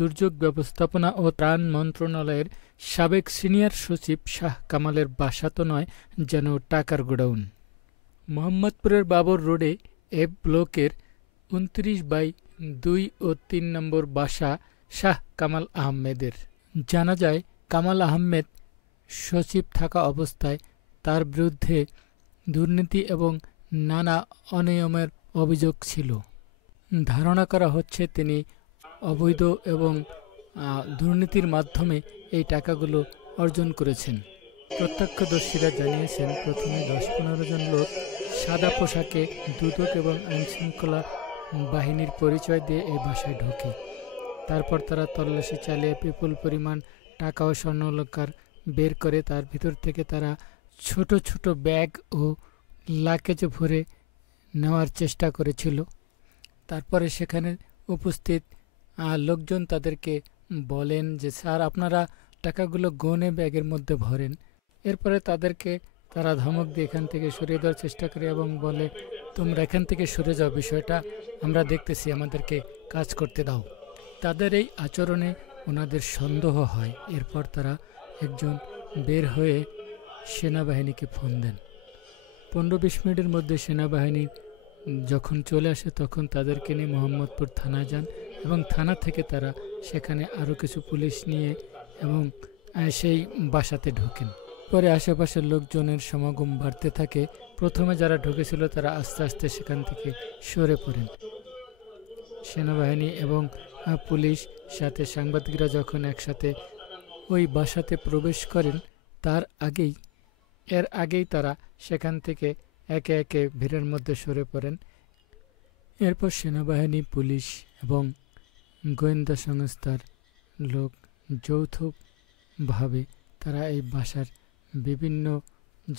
দুর্যোগ ব্যবস্থাপনা ও ত্রাণ মন্ত্রণালয়ের সাবেক সিনিয়র সচিব শাহ কামালের বাসা তো নয়, যেন টাকার গোডাউন। মোহাম্মদপুরের বাবর রোডে এ ব্লকের 29/2 ও 3 নম্বর বাসা শাহ কামাল আহমেদের। জানা যায়, কামাল আহমেদ সচিব থাকা অবস্থায় তার বিরুদ্ধে দুর্নীতি এবং নানা অনিয়মের অভিযোগ ছিল। ধারণা করা হচ্ছে তিনি অবৈধ এবং দুর্নীতির মাধ্যমে এই টাকাগুলো অর্জন করেছেন। প্রত্যক্ষদর্শীরা জানিয়েছেন, প্রথমে 10-15 জন লোক সাদা পোশাকে দুদক এবং আইনশৃঙ্খলা বাহিনীর পরিচয় দিয়ে এই বাসায় ঢোকে। তারপর তারা তল্লাশি চালিয়ে বিপুল পরিমাণ টাকা ও স্বর্ণালংকার বের করে তার ভিতর থেকে তারা ছোট ছোট ব্যাগ ও লাকেজে ভরে নেওয়ার চেষ্টা করেছিল। তারপরে সেখানে উপস্থিত লোকজন তাদেরকে বলেন যে, স্যার, আপনারা টাকাগুলো গনে ব্যাগের মধ্যে ভরেন। এরপরে তাদেরকে তারা ধমক দিয়ে এখান থেকে সরিয়ে দেওয়ার চেষ্টা করে এবং বলে, তোমরা এখান থেকে সরে যাও, বিষয়টা আমরা দেখতেছি, আমাদেরকে কাজ করতে দাও। তাদের এই আচরণে ওনাদের সন্দেহ হয়। এরপর তারা একজন বের হয়ে সেনাবাহিনীকে ফোন দেন। 15-20 মিনিটের মধ্যে সেনাবাহিনী যখন চলে আসে তখন তাদেরকে নিয়ে মোহাম্মদপুর থানায় যান এবং থানা থেকে তারা সেখানে আরও কিছু পুলিশ নিয়ে এবং সেই বাসাতে ঢোকেন। পরে আশেপাশের লোকজনের সমাগম বাড়তে থাকে। প্রথমে যারা ঢুকেছিল তারা আস্তে আস্তে সেখান থেকে সরে পড়েন। সেনাবাহিনী এবং পুলিশ সাথে সাংবাদিকরা যখন একসাথে ওই বাসাতে প্রবেশ করেন, এর আগেই তারা সেখান থেকে একে একে ভিড়ের মধ্যে সরে পড়েন। এরপর সেনাবাহিনী, পুলিশ এবং গোয়েন্দা সংস্থার লোক যৌথভাবে তারা এই বাসার বিভিন্ন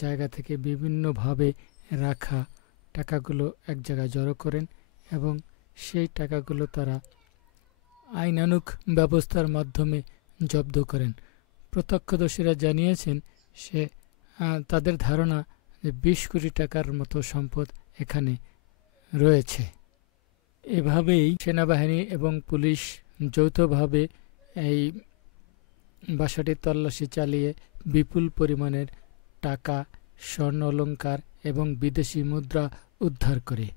জায়গা থেকে বিভিন্নভাবে রাখা টাকাগুলো এক জায়গায় জড়ো করেন এবং সেই টাকাগুলো তারা আইনানুগ ব্যবস্থার মাধ্যমে জব্দ করেন। প্রত্যক্ষদর্শীরা জানিয়েছেন তাদের ধারণা যে 20 কোটি টাকার মতো সম্পদ এখানে রয়েছে। এভাবেই সেনাবাহিনী এবং পুলিশ যৌথভাবে এই বাসাটির তল্লাশি চালিয়ে বিপুল পরিমাণের টাকা, স্বর্ণ অলংকার এবং বিদেশি মুদ্রা উদ্ধার করে।